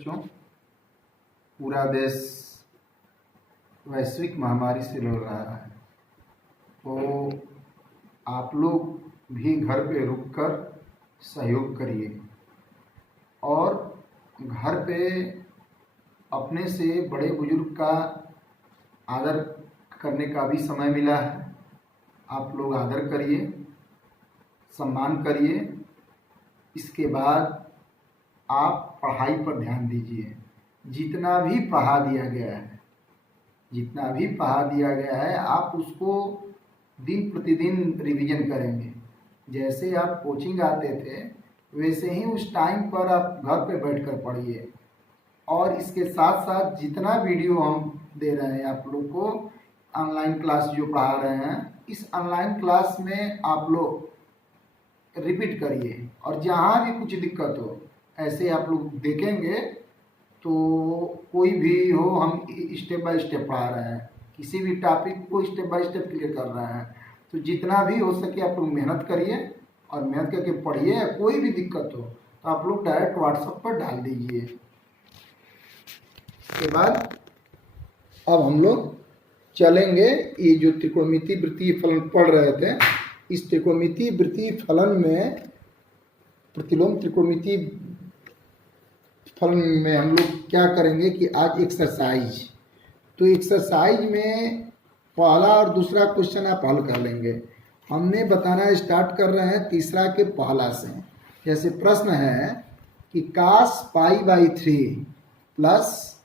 बच्चों, पूरा देश वैश्विक महामारी से लड़ रहा है, तो आप लोग भी घर पे रुककर सहयोग करिए और घर पे अपने से बड़े बुजुर्ग का आदर करने का भी समय मिला है। आप लोग आदर करिए, सम्मान करिए। इसके बाद आप पढ़ाई पर ध्यान दीजिए। जितना भी पढ़ा दिया गया है आप उसको दिन प्रतिदिन रिवीजन करेंगे। जैसे आप कोचिंग आते थे वैसे ही उस टाइम पर आप घर पे बैठकर पढ़िए। और इसके साथ साथ जितना वीडियो हम दे रहे हैं आप लोग को, ऑनलाइन क्लास जो पढ़ा रहे हैं, इस ऑनलाइन क्लास में आप लोग रिपीट करिए। और जहाँ भी कुछ दिक्कत हो ऐसे आप लोग देखेंगे तो कोई भी हो, हम स्टेप बाय स्टेप पढ़ा रहे हैं, किसी भी टॉपिक को स्टेप बाय स्टेप क्लियर कर रहे हैं। तो जितना भी हो सके आप लोग मेहनत करिए और मेहनत करके पढ़िए। कोई भी दिक्कत हो तो आप लोग डायरेक्ट व्हाट्सएप पर डाल दीजिए। इसके बाद अब हम लोग चलेंगे, ये जो त्रिकोणमितीय वृत्तीय फलन पढ़ रहे थे, इस त्रिकोणमितीय वृत्तीय फलन में प्रतिलोम त्रिकोणमितीय फलन में हम लोग क्या करेंगे कि आज एक्सरसाइज, तो एक्सरसाइज में पहला और दूसरा क्वेश्चन आप हल कर लेंगे। हमने बताना स्टार्ट कर रहे हैं तीसरा के पहला से। जैसे प्रश्न है कि cos π/3 प्लस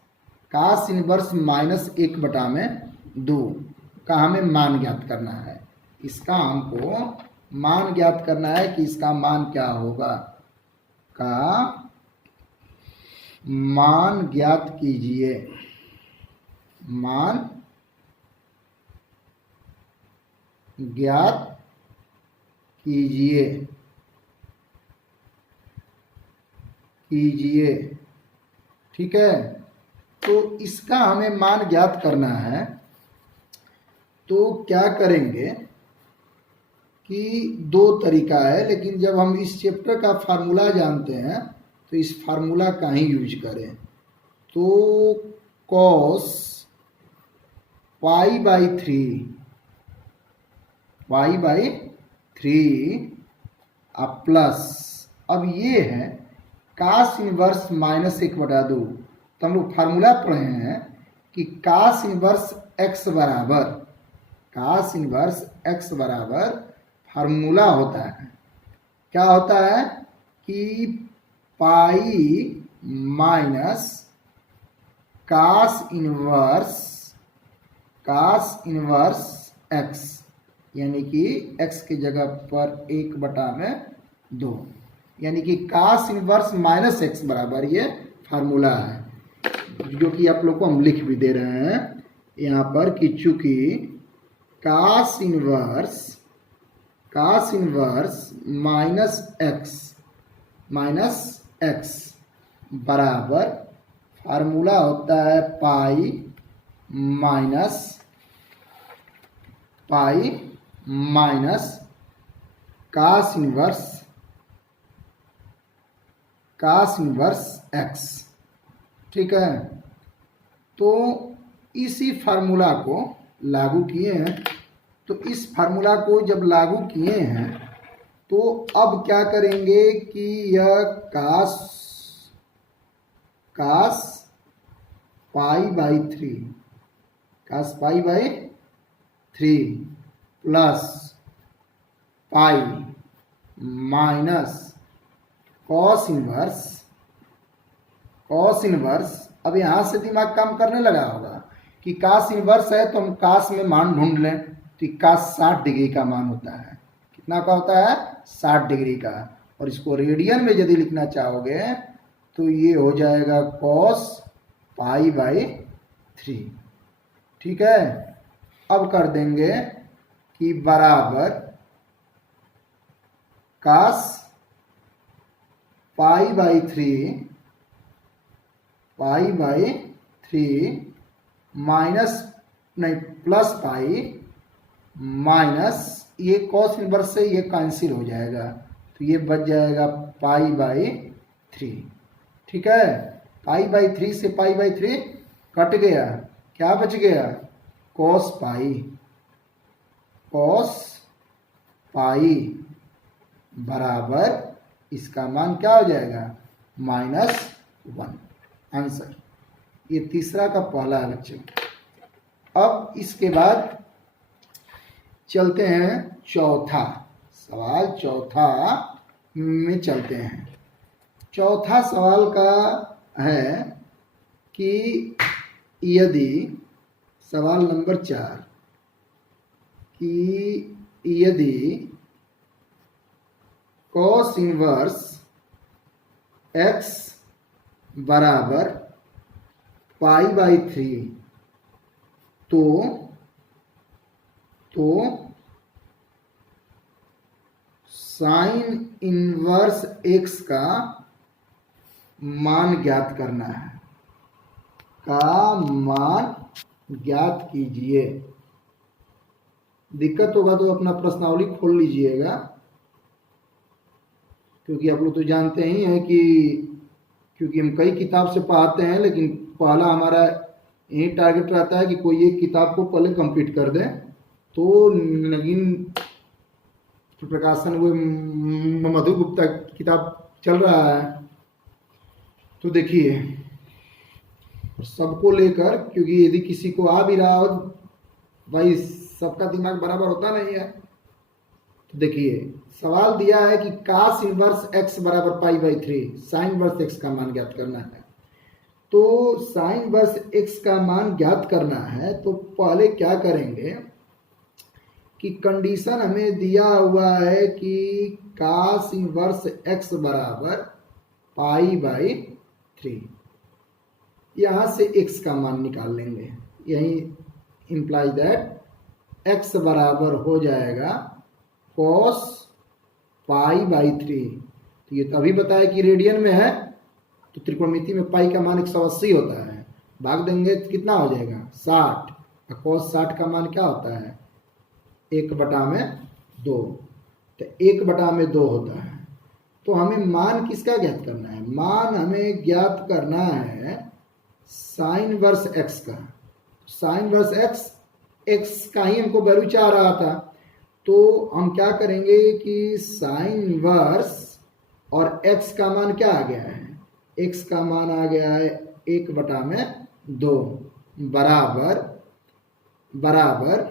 cos इनवर्स -1/2 का हमें मान ज्ञात करना है। इसका हमको मान ज्ञात करना है कि इसका मान क्या होगा, का मान ज्ञात कीजिए। मान ज्ञात कीजिए ठीक है। तो इसका हमें मान ज्ञात करना है, तो क्या करेंगे कि दो तरीका है, लेकिन जब हम इस चैप्टर का फार्मूला जानते हैं तो इस फार्मूला का ही यूज करें। तो cos π/3 प्लस, अब ये है cos इनवर्स -1/2। तो हम लोग फार्मूला पढ़े हैं कि cos इनवर्स x बराबर फार्मूला होता है, क्या होता है कि पाई माइनस cos इनवर्स x, यानी कि x की जगह पर 1/2, यानी कि cos इनवर्स -x बराबर ये फार्मूला है, जो कि आप लोग को हम लिख भी दे रहे हैं यहाँ पर कि चूंकि cos इनवर्स -x बराबर फार्मूला होता है पाई माइनस cos इनवर्स x, ठीक है। तो इसी फार्मूला को लागू किए हैं। तो इस फार्मूला को जब लागू किए हैं तो अब क्या करेंगे कि यह cos π/3 plus pi minus cos inverse. अब यहाँ से दिमाग काम करने लगा होगा कि cos इनवर्स है तो हम cos में मान ढूंढ लें, तो cos 60 डिग्री का मान होता है। कितना का होता है? 60 डिग्री का। और इसको रेडियन में यदि लिखना चाहोगे तो ये हो जाएगा cos π/3, ठीक है। अब कर देंगे कि बराबर cos π/3 माइनस नहीं प्लस पाई माइनस ये cos इनवर्स से ये कैंसिल हो जाएगा, तो ये बच जाएगा π/3, ठीक है। π/3 से π/3 कट गया, क्या बच गया? cos पाई बराबर इसका मान क्या हो जाएगा? -1 आंसर। ये तीसरा का पहला है बच्चों। अब इसके बाद चलते हैं चौथा सवाल, चौथा में चलते हैं। चौथा सवाल का है कि यदि सवाल नंबर 4 कि यदि cos इनवर्स x बराबर π/3 तो साइन इनवर्स x का मान ज्ञात करना है, मान ज्ञात कीजिए। दिक्कत होगा तो अपना प्रश्नावली खोल लीजिएगा, क्योंकि आप लोग तो जानते ही हैं कि क्योंकि हम कई किताब से पढ़ाते हैं, लेकिन पहला हमारा यही टारगेट रहता है कि कोई एक किताब को पहले कंप्लीट कर दें। तो नगीन प्रकाशन वो मधु गुप्ता किताब चल रहा है, तो देखिए सबको लेकर, क्योंकि यदि किसी को आ भी रहा हो, भाई सबका दिमाग बराबर होता नहीं है। तो देखिए सवाल दिया है कि cos इनवर्स x बराबर π/3 साइन इनवर्स x का मान ज्ञात करना है। तो साइन इनवर्स x का मान ज्ञात करना है तो पहले क्या करेंगे कि कंडीशन हमें दिया हुआ है कि cos इनवर्स x बराबर π/3, यहाँ से x का मान निकाल लेंगे। यही इंप्लाई दैट x बराबर हो जाएगा cos π/3। तो ये तभी बताया कि रेडियन में है, तो त्रिकोणमिति में पाई का मान 180 होता है, भाग देंगे तो कितना हो जाएगा? 60। cos 60 का मान क्या होता है? 1/2। तो 1/2 होता है। तो हमें मान किसका ज्ञात करना है? मान हमें ज्ञात करना है साइन इनवर्स x का। साइन इनवर्स x का ही हमको वैल्यू चाह रहा था, तो हम क्या करेंगे कि साइन इनवर्स और x का मान क्या आ गया है? x का मान आ गया है 1/2 बराबर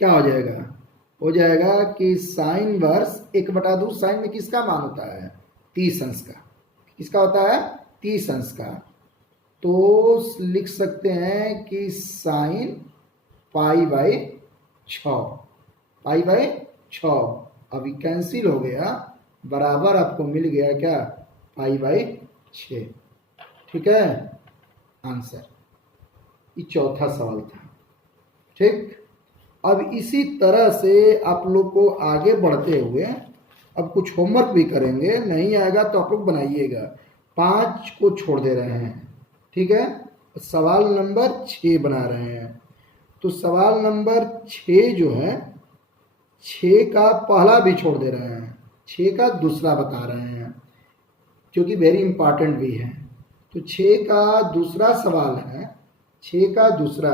क्या हो जाएगा? हो जाएगा कि साइन इनवर्स 1/2 साइन में किसका मान होता है? 30 अंश का। किसका होता है? 30 अंश का। तो लिख सकते हैं कि साइन π/6 अभी कैंसिल हो गया, बराबर आपको मिल गया क्या? π/6। ठीक है आंसर। ये चौथा सवाल था। ठीक, अब इसी तरह से आप लोग को आगे बढ़ते हुए अब कुछ होमवर्क भी करेंगे, नहीं आएगा तो आप लोग बनाइएगा। 5 को छोड़ दे रहे हैं, ठीक है। सवाल नंबर 6 बना रहे हैं। तो सवाल नंबर 6 जो है, 6 का पहला भी छोड़ दे रहे हैं, 6 का दूसरा बता रहे हैं, क्योंकि वेरी इंपॉर्टेंट भी है। तो 6 का दूसरा सवाल है, 6 का दूसरा,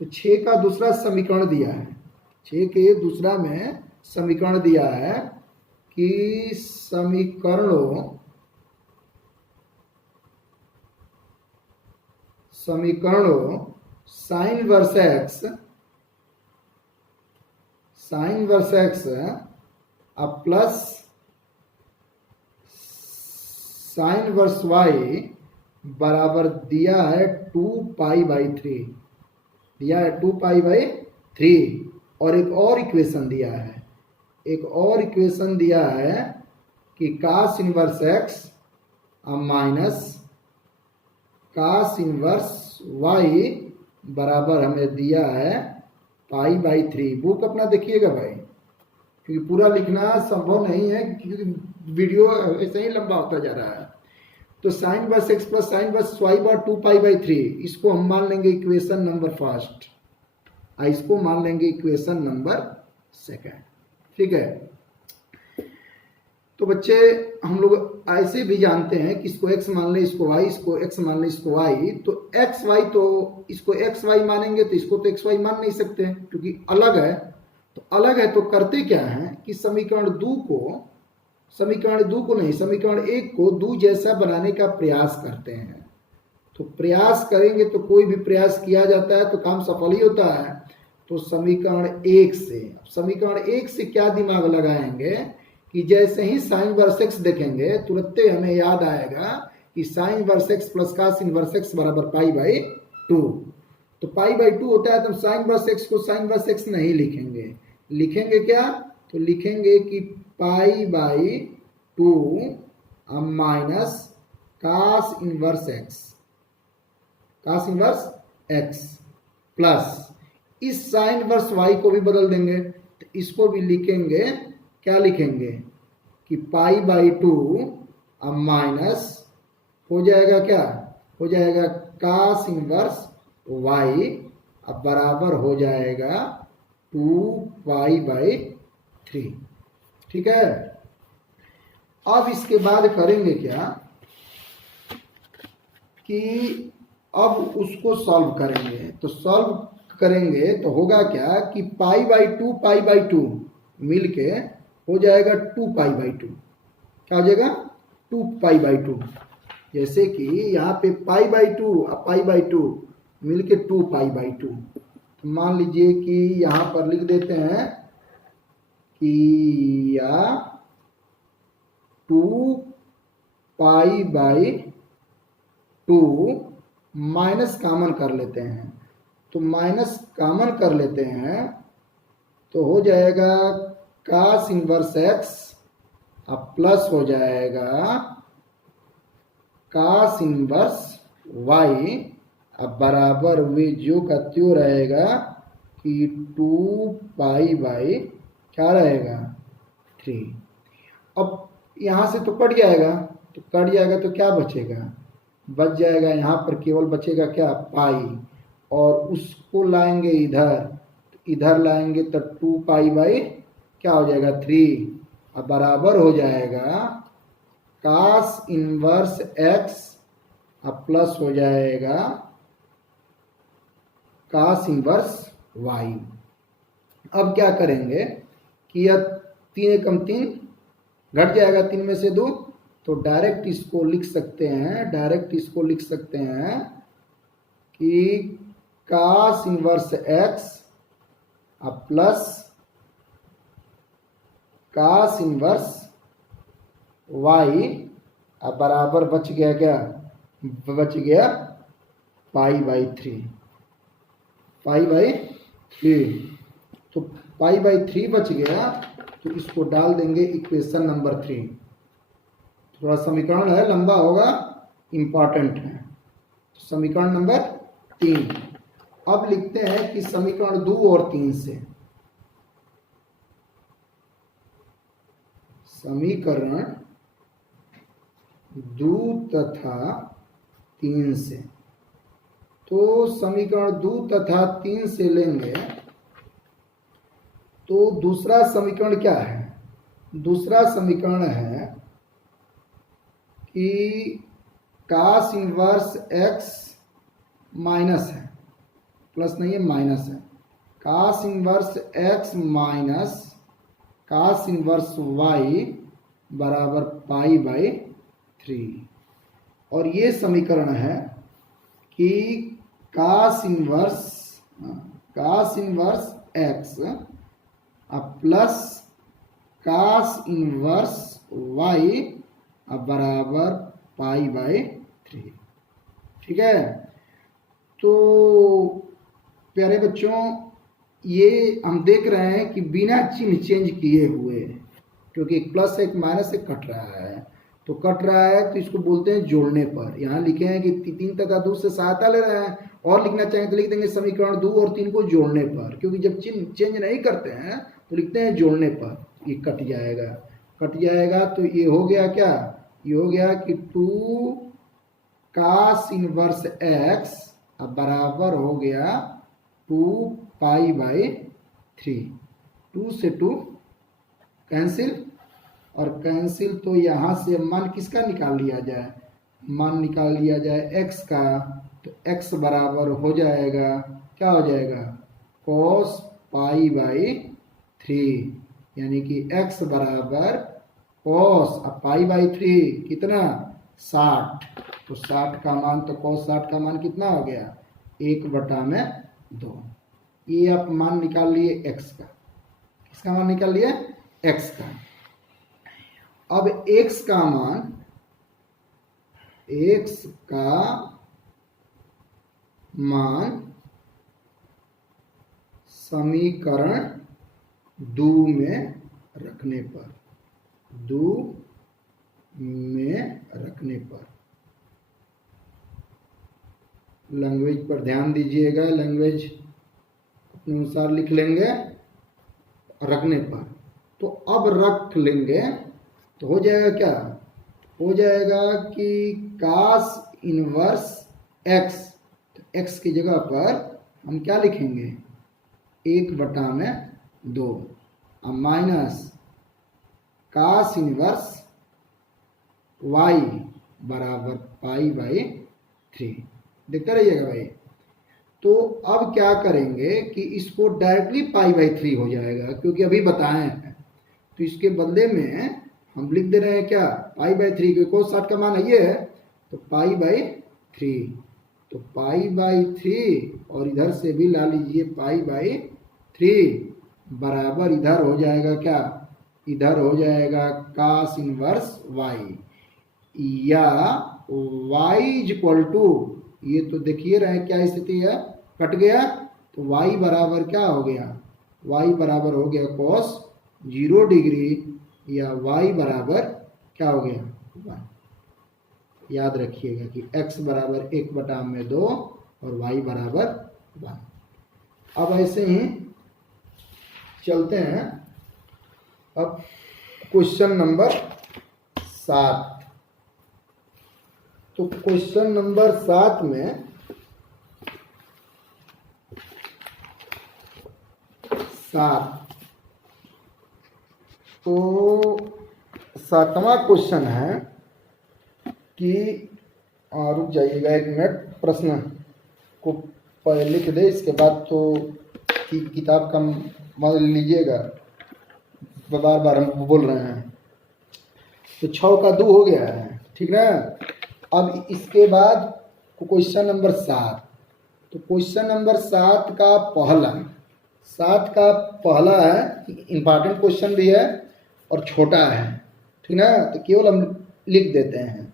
तो 6 का दूसरा समीकरण दिया है। 6 के दूसरा में समीकरण दिया है कि समीकरणों sine inverse x plus sine inverse y बराबर दिया है 2π/3, दिया है 2π/3। और एक और इक्वेशन दिया है, एक और इक्वेशन दिया है कि cos inverse x minus cos inverse y बराबर हमें दिया है π/3। बुक अपना देखिएगा भाई, क्योंकि पूरा लिखना संभव नहीं है, क्योंकि वीडियो ऐसे ही लंबा होता जा रहा है। तो sine inverse x plus sine inverse y बार 2π/3, इसको हम मान लेंगे इक्वेशन नंबर फर्स्ट, इसको मान लेंगे इक्वेशन नंबर सेकंड। ठीक है, तो बच्चे हम लोग ऐसे भी जानते हैं कि इसको x मान ले, इसको y, इसको x मान ले, इसको y, तो x y, तो इसको x y मानेंगे तो इसको तो x y मान नहीं सकते हैं क्योंकि अलग है। तो अलग है तो करते क्या है कि समीकरण 2 को नहीं, समीकरण 1 को 2 जैसा बनाने का प्रयास करते हैं। तो प्रयास करेंगे तो कोई भी प्रयास किया जाता है तो काम सफल ही होता है। तो समीकरण 1 से क्या दिमाग लगाएंगे कि जैसे ही साइन इनवर्स x देखेंगे तुरंत हमें याद आएगा कि sine inverse x plus cos inverse x बराबर π/2। तो π/2 होता है तो साइन इनवर्स x को साइन इनवर्स x नहीं लिखेंगे। लिखेंगे क्या? तो लिखेंगे कि π/2 minus cos inverse x plus इस साइन इनवर्स y को भी बदल देंगे तो इसको भी लिखेंगे, क्या लिखेंगे कि π/2 अब माइनस हो जाएगा, क्या हो जाएगा, cos इनवर्स y अब बराबर हो जाएगा 2π/3। ठीक है। अब इसके बाद करेंगे क्या कि अब उसको सॉल्व करेंगे। तो सॉल्व करेंगे तो होगा क्या कि π/2 मिलके हो जाएगा 2π/2। क्या हो जाएगा? 2π/2। जैसे कि यहाँ पे π/2 और π/2 मिलके 2π/2। तो मान लीजिए कि यहाँ पर लिख देते हैं कि या 2π/2 माइनस कॉमन कर लेते हैं। तो माइनस कॉमन कर लेते हैं तो हो जाएगा cos इनवर्स x अब प्लस हो जाएगा cos इनवर्स y अब बराबर वे जो का त्यों रहेगा कि 2π/ क्या रहेगा 3। अब यहाँ से तो कट जाएगा, तो कट जाएगा तो क्या बचेगा, बच जाएगा यहाँ पर केवल बचेगा क्या पाई, और उसको लाएंगे इधर लाएंगे तो 2π/ क्या हो जाएगा 3 अब बराबर हो जाएगा cos इनवर्स x अब प्लस हो जाएगा cos इनवर्स y। अब क्या करेंगे कि यह 3 एकम 3 घट जाएगा, 3 में से 2, तो डायरेक्ट इसको लिख सकते हैं कि cos इनवर्स x अब प्लस cos इनवर्स y अब बराबर बच गया क्या, बच गया π/3। तो π/3 बच गया, तो इसको डाल देंगे इक्वेशन नंबर 3। थोड़ा समीकरण है, लंबा होगा, इंपॉर्टेंट है। तो समीकरण नंबर 3 अब लिखते हैं कि समीकरण 2 और 3 से, समीकरण 2 तथा 3 से, तो समीकरण 2 तथा 3 से लेंगे तो दूसरा समीकरण क्या है, दूसरा समीकरण है कि cos इनवर्स x माइनस है, प्लस नहीं है माइनस है, cos inverse x minus cos inverse y बराबर π/3। और ये समीकरण है कि cos इनवर्स x अब प्लस cos इनवर्स y अब बराबर π/3। ठीक है। तो प्यारे बच्चों, ये हम देख रहे हैं कि बिना चिन्ह चेंज किए हुए, क्योंकि एक प्लस एक माइनस से कट रहा है, तो कट रहा है तो इसको बोलते हैं जोड़ने पर। यहाँ लिखे हैं कि 3 तथा 2 से सहायता ले रहे हैं, और लिखना चाहें तो लिख देंगे समीकरण 2 और 3 को जोड़ने पर, क्योंकि जब चिन्ह चेंज नहीं करते हैं तो लिखते हैं जोड़ने पर। ये कट जाएगा तो ये हो गया क्या, ये हो गया कि 2 cos इनवर्स x अब बराबर हो गया 2π/3। 2 से 2 कैंसिल और कैंसिल, तो यहाँ से मान किसका निकाल लिया जाए, मान निकाल लिया जाए x का, तो x बराबर हो जाएगा, क्या हो जाएगा, cos पाई बाई 3, यानी कि x बराबर cos पाई बाई 3 कितना 60, तो 60 का मान, तो cos 60 का मान कितना हो गया 1/2। ये आप मान निकाल लिए x का, किसका मान निकाल लिए x का। अब x का मान, x का मान समीकरण 2 में रखने पर, 2 में रखने पर, लैंग्वेज पर ध्यान दीजिएगा, लैंग्वेज अपने अनुसार लिख लेंगे रखने पर। तो अब रख लेंगे तो हो जाएगा क्या, हो जाएगा कि cos इनवर्स x, तो x की जगह पर हम क्या लिखेंगे 1/2 और माइनस cos इनवर्स y बराबर पाई बाई 3। देखते रहिएगा भाई। तो अब क्या करेंगे कि इसको डायरेक्टली पाई बाई 3 हो जाएगा, क्योंकि अभी बताए हैं। तो इसके बदले में हम लिख दे रहे हैं क्या पाई बाई 3, क्योंकि cos 60 का मान है ये है, तो पाई बाई 3, तो पाई बाई 3 और इधर से भी ला लीजिए पाई बाई 3 बराबर इधर हो जाएगा क्या, इधर हो जाएगा cos इनवर्स y, या y इज इक्वल टू, ये तो देखिए रहे क्या स्थिति है, कट गया, तो y बराबर क्या हो गया, y बराबर हो गया cos 0 डिग्री, या y बराबर क्या हो गया 1। याद रखिएगा कि x बराबर 1/2 और y बराबर 1। अब ऐसे ही चलते हैं अब क्वेश्चन नंबर 7। तो क्वेश्चन नंबर 7 में 7, तो 7वां क्वेश्चन है कि रुक जाइएगा 1 मिनट, प्रश्न को पहले लिख दे, इसके बाद तो किताब का मदद लीजिएगा, बार बार हम बोल रहे हैं। तो 6 का 2 हो गया है, ठीक ना। अब इसके बाद क्वेश्चन नंबर 7, तो क्वेश्चन नंबर 7 का पहला है, इम्पॉर्टेंट क्वेश्चन भी है और छोटा है, ठीक ना, तो केवल हम लिख देते हैं।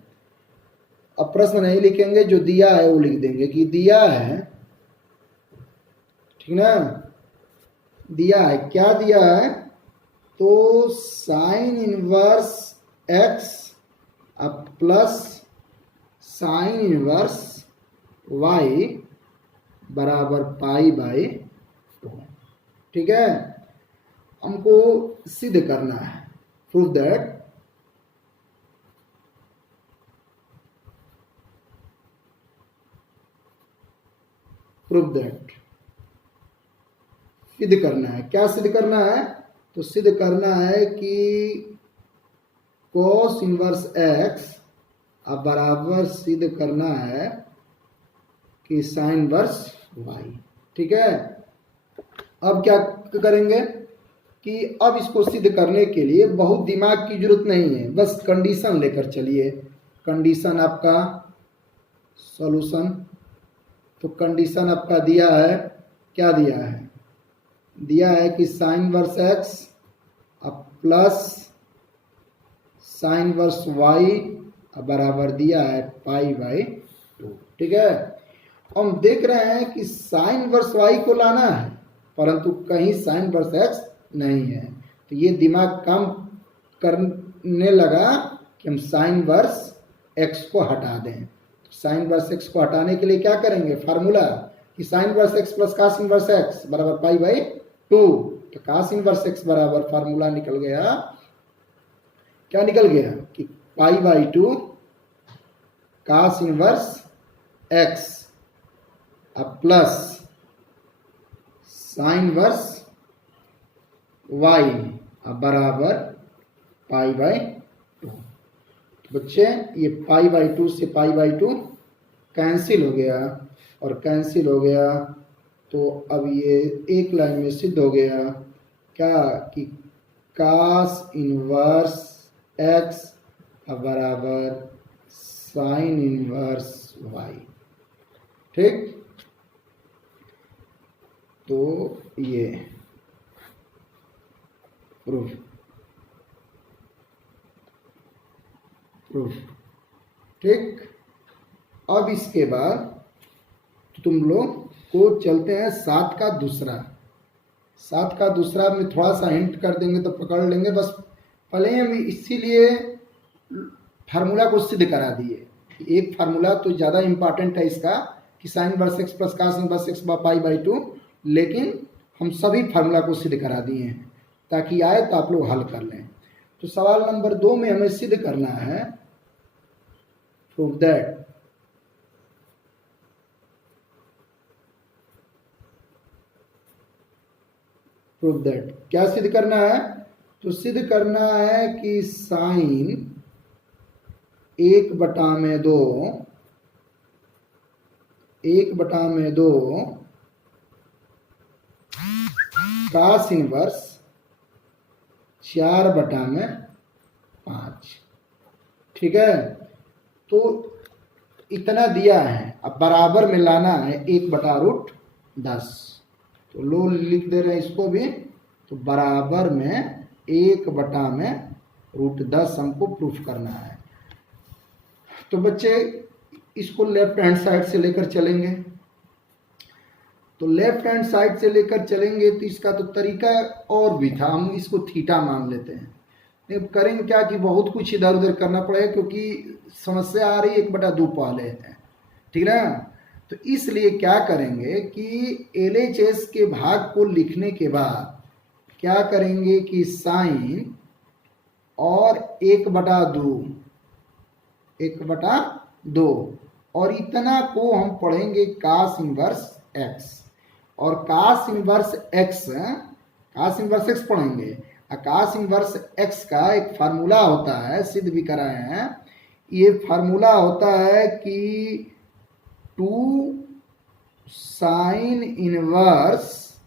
अब प्रश्न नहीं लिखेंगे, जो दिया है वो लिख देंगे कि दिया है, ठीक ना, दिया है, क्या दिया है, तो साइन इनवर्स x अब प्लस साइन इनवर्स y बराबर पाई बाई 2, ठीक है। हमको सिद्ध करना है, प्रूव दैट सिद्ध करना है। क्या सिद्ध करना है, तो सिद्ध करना है कि cos इनवर्स x अब बराबर सिद्ध करना है कि साइन इनवर्स y, ठीक है। अब क्या करेंगे कि अब इसको सिद्ध करने के लिए बहुत दिमाग की जरूरत नहीं है, बस कंडीशन लेकर चलिए। कंडीशन आपका सॉल्यूशन, तो कंडीशन आपका दिया है, क्या दिया है, दिया है कि साइन इनवर्स x अब प्लस साइन इनवर्स y बराबर दिया है पाई बाई 2, ठीक है। हम देख रहे हैं कि साइन इनवर्स y को लाना है, परंतु कहीं साइन इनवर्स x नहीं है, तो ये दिमाग काम करने लगा कि हम साइन इनवर्स x को हटा दें। तो साइन इनवर्स x को हटाने के लिए क्या करेंगे, फार्मूला कि sine inverse x plus cos inverse x बराबर पाई बाई 2, तो cos इनवर्स x बराबर फार्मूला निकल गया, क्या निकल गया कि पाई बाई 2 cos इनवर्स x अब प्लस साइन इनवर्स y अब बराबर पाई बाई 2। तो बच्चे ये पाई बाई 2 से पाई बाई 2 कैंसिल हो गया, और कैंसिल हो गया तो अब ये एक लाइन में सिद्ध हो गया क्या कि कास इनवर्स x बराबर साइन इनवर्स y। ठीक, तो ये प्रूफ ठीक। अब इसके बाद तो तुम लोग को चलते हैं 7 का दूसरा। 7 का दूसरा में थोड़ा सा हिंट कर देंगे तो पकड़ लेंगे। बस पहले हम इसीलिए फार्मूला को सिद्ध करा दिए। एक फार्मूला तो ज़्यादा इम्पॉर्टेंट है इसका कि sine inverse x plus cos inverse x pi by 2, लेकिन हम सभी फार्मूला को सिद्ध करा दिए हैं ताकि आए तो आप लोग हल कर लें। तो सवाल नंबर 2 में हमें सिद्ध करना है प्रूव दैट क्या सिद्ध करना है? तो सिद्ध करना है कि साइन 1/2 कास इनवर्स 4/5। ठीक है, तो इतना दिया है, अब बराबर में लाना है 1/√10। तो लो लिख दे रहे हैं इसको भी, तो बराबर में 1/√10 हमको प्रूफ करना है। तो बच्चे इसको लेफ्ट हैंड साइड से लेकर चलेंगे। तो लेफ्ट हैंड साइड से लेकर चलेंगे तो इसका तो तरीका और भी था, हम इसको थीटा मान लेते हैं। लेकिन करेंगे क्या कि बहुत कुछ इधर उधर करना पड़ेगा क्योंकि समस्या आ रही है 1/2 पहले है, ठीक ना। तो इसलिए क्या करेंगे कि LHS के भाग को लिखने के बाद क्या करेंगे कि साइन और 1/2 और इतना को हम पढ़ेंगे कास इनवर्स एक्स। और कास इनवर्स एक्स पढ़ेंगे। कास इनवर्स एक्स का एक फार्मूला होता है, सिद्ध भी कराए हैं। ये फार्मूला होता है कि 2 sine inverse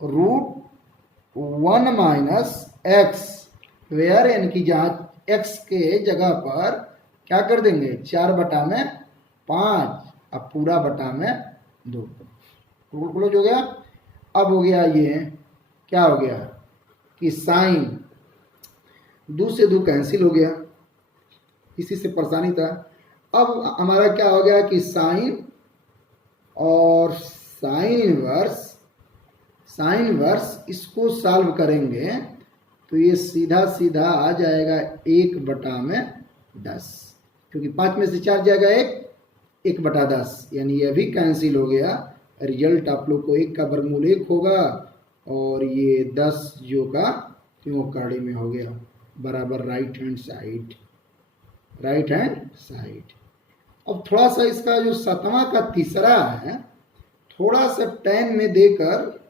√1 minus x, where यानी कि जहाँ एक्स के जगह पर क्या कर देंगे 4/5 अब पूरा बटा में 2। क्लोज हो गया। अब हो गया ये क्या हो गया कि साइन 2 से 2 कैंसिल हो गया, इसी से परेशानी था। अब हमारा क्या हो गया कि साइन और साइन इनवर्स इसको सॉल्व करेंगे तो ये सीधा सीधा आ जाएगा 1/10, क्योंकि 5 में से 4 जाएगा 1/10, यानी ये भी कैंसिल हो गया। रिजल्ट आप लोग को 1 का वर्गमूल 1 होगा और ये 10 जो का त्यों कड़ी में हो गया, बराबर राइट हैंड साइड। अब थोड़ा सा इसका जो 7वां का तीसरा है, थोड़ा सा tan में देकर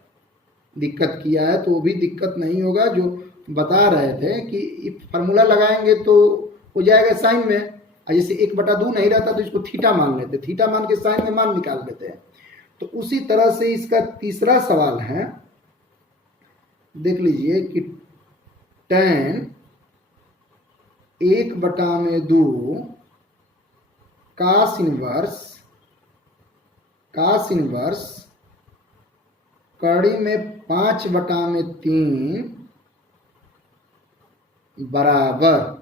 दिक्कत किया है, तो वो भी दिक्कत नहीं होगा। जो बता रहे थे कि फार्मूला लगाएंगे तो हो जाएगा साइन में, और जैसे 1/2 नहीं रहता तो इसको थीटा मान लेते, थीटा मान के साइन में मान निकाल देते हैं। तो उसी तरह से इसका तीसरा सवाल है, देख लीजिए कि tan 1/2 कास इनवर्स कड़ी में 5/3 बराबर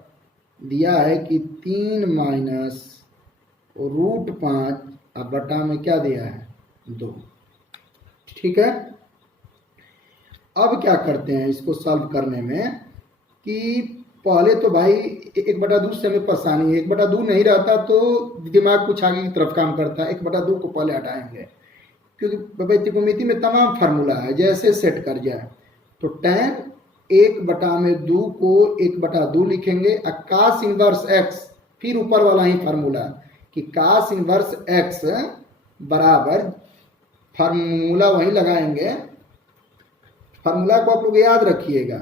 दिया है कि 3 माइनस √5 अब बटा में क्या दिया है 2। ठीक है, अब क्या करते हैं इसको सॉल्व करने में कि पहले तो भाई 1/2 से हमें परेशानी है। 1/2 नहीं रहता तो दिमाग कुछ आगे की तरफ काम करता है। 1/2 को पहले हटाएंगे क्योंकि त्रिकोणमिति में तमाम फार्मूला है, जैसे सेट कर जाए। तो tan 1/2 को 1/2 लिखेंगे। कास इनवर्स एक्स, फिर ऊपर वाला ही फार्मूला कि कास इनवर्स एक्स बराबर, फार्मूला वही लगाएंगे। फार्मूला को आप लोग याद रखिएगा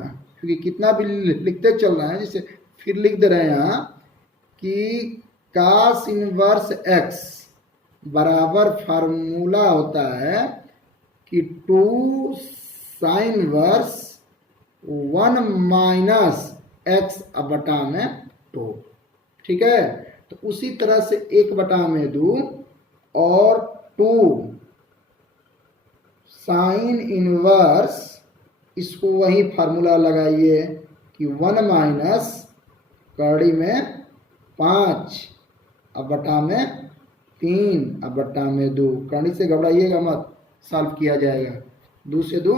क्योंकि कितना भी लिखते चल रहे हैं, जैसे फिर लिख दे रहे हैं यहाँ कि cos इनवर्स x बराबर फार्मूला होता है कि 2 sin इनवर्स 1 माइनस x बटा में 2। ठीक है, तो उसी तरह से 1/2 और 2 साइन इनवर्स, इसको वही फार्मूला लगाइए कि 1 माइनस कड़ी में 5 बटा में 3 बटा में 2। कड़ी से घबराइएगा मत, सॉल्व किया जाएगा, 2 से 2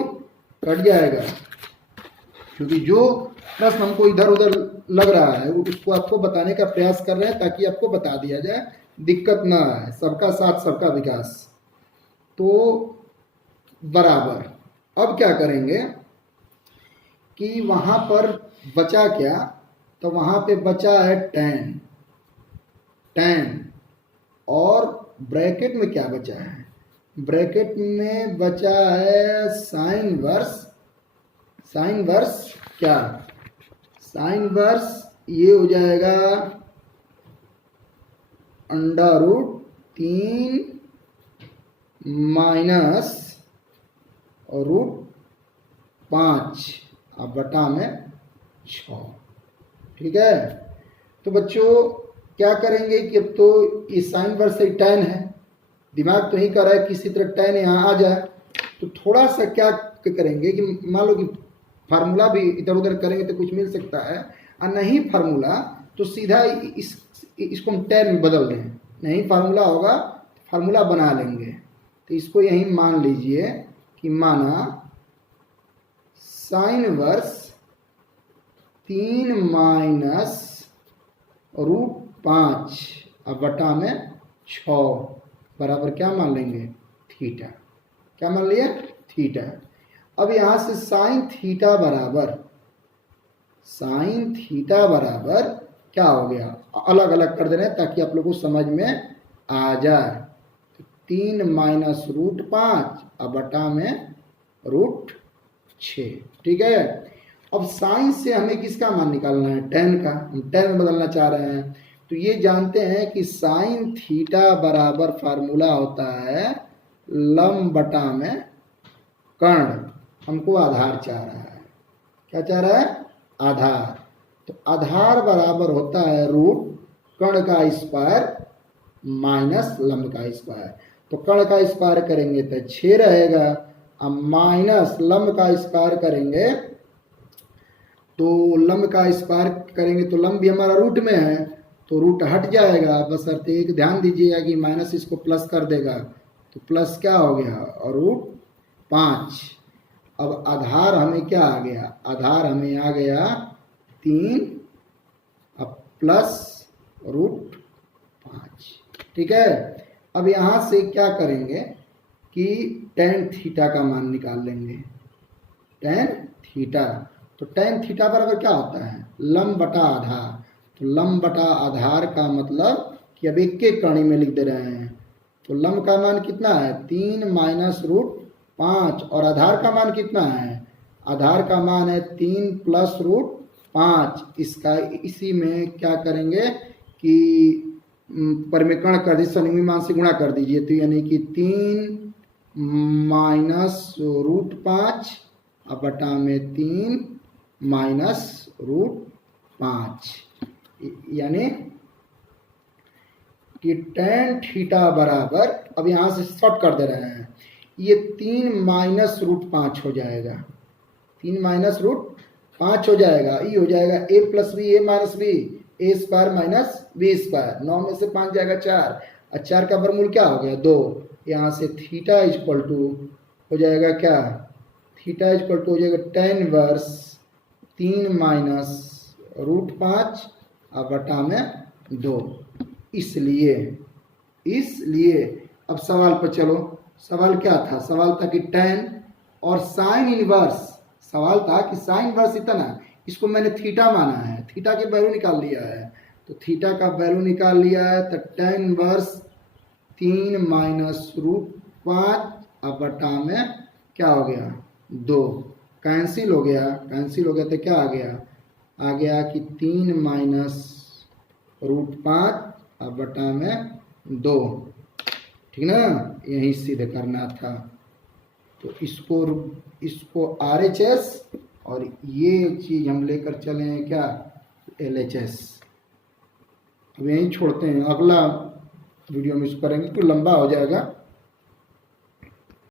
कट जाएगा। क्योंकि जो प्रश्न हमको इधर उधर लग रहा है उसको आपको बताने का प्रयास कर रहे हैं ताकि आपको बता दिया जाए, दिक्कत ना आए। सबका साथ सबका विकास। तो बराबर अब क्या करेंगे कि वहां पर बचा क्या, तो वहां पे बचा है tan और ब्रैकेट में क्या बचा है, ब्रैकेट में बचा है साइन वर्स क्या, साइन वर्स ये हो जाएगा √3 माइनस √5 बटा में 6। ठीक है, तो बच्चों क्या करेंगे कि अब तो ये साइन वर्स से tan है, दिमाग तो ही कर रहा है किसी तरह tan यहाँ आ जाए। तो थोड़ा सा क्या करेंगे कि मान लो कि फार्मूला भी इधर उधर करेंगे तो कुछ मिल सकता है, और नहीं फार्मूला तो सीधा इसको हम tan में बदल दें, नहीं फार्मूला होगा फार्मूला बना लेंगे। तो इसको यही मान लीजिए कि माना साइन वर्स 3 माइनस √5 बटा में 6 बराबर क्या मान लेंगे, थीटा। क्या मान लिए, थीटा। अब यहां से साइन थीटा बराबर क्या हो गया, अलग अलग कर दे रहे हैं ताकि आप लोगों को समझ में आ जाए। 3 माइनस √5 बटा में √6। ठीक है, अब साइन से हमें किसका मान निकालना है, tan का, हम tan में बदलना चाह रहे हैं। तो ये जानते हैं कि साइन थीटा बराबर फार्मूला होता है लंब बटा में कर्ण। हमको आधार चाह रहा है, क्या चाह रहा है, आधार। तो आधार बराबर होता है रूट कर्ण का स्क्वायर माइनस लंब का स्क्वायर। तो कर्ण का स्क्वायर करेंगे तो 6 रहेगा, अब माइनस लंब का स्क्वायर करेंगे तो लंब का स्क्वायर करेंगे तो लंब भी हमारा रूट में है तो रूट हट जाएगा। बस अर्थ एक ध्यान दीजिएगा कि माइनस इसको प्लस कर देगा तो प्लस क्या हो गया, और √5। अब आधार हमें क्या आ गया, आधार हमें आ गया 3 अब प्लस √5। ठीक है, अब यहाँ से क्या करेंगे कि tan थीटा का मान निकाल लेंगे, tan थीटा। तो tan थीटा बराबर क्या होता है, लंब बटा आधार। तो लंब बटा आधार का मतलब कि अब एक एक कड़ी में लिख दे रहे हैं। तो लंब का मान कितना है, 3 माइनस √5 और आधार का मान कितना है, आधार का मान है 3 प्लस √5। इसका इसी में क्या करेंगे कि परिमेकरण कर दीजिए, सनिमी मान से गुणा कर दीजिए। तो यानी कि 3 माइनस √5 बटा में 3 माइनस √5, यानी कि tan थीटा बराबर, अब यहाँ से शॉर्ट कर दे रहे हैं, ये 3 माइनस √5 हो जाएगा, 3 माइनस √5 हो जाएगा, ये हो जाएगा a plus B A minus B, A square minus B square. 9 में से 5 जाएगा 4, और 4 का वर्गमूल क्या हो गया 2। यहाँ से थीटा इक्वल टू हो जाएगा क्या, थीटा इक्वल टू हो जाएगा tan वर्स 3 माइनस √5 बटा में 2। इसलिए अब सवाल पर चलो। सवाल क्या था, सवाल था कि tan और साइन इनवर्स, सवाल था कि साइन इनवर्स इतना, इसको मैंने थीटा माना है, थीटा की वैल्यू निकाल लिया है। तो थीटा का वैल्यू निकाल लिया है, तो tan इनवर्स 3 माइनस √5 बटा में क्या हो गया 2। कैंसिल हो गया, कैंसिल हो गया तो क्या आ गया कि 3 माइनस √5 अब बटा में 2, ठीक ना, यही सिद्ध करना था। तो इसको RHS और ये चीज़ हम लेकर चले हैं क्या, LHS। अब यहीं छोड़ते हैं, अगला वीडियो में इसको करेंगे तो लंबा हो जाएगा।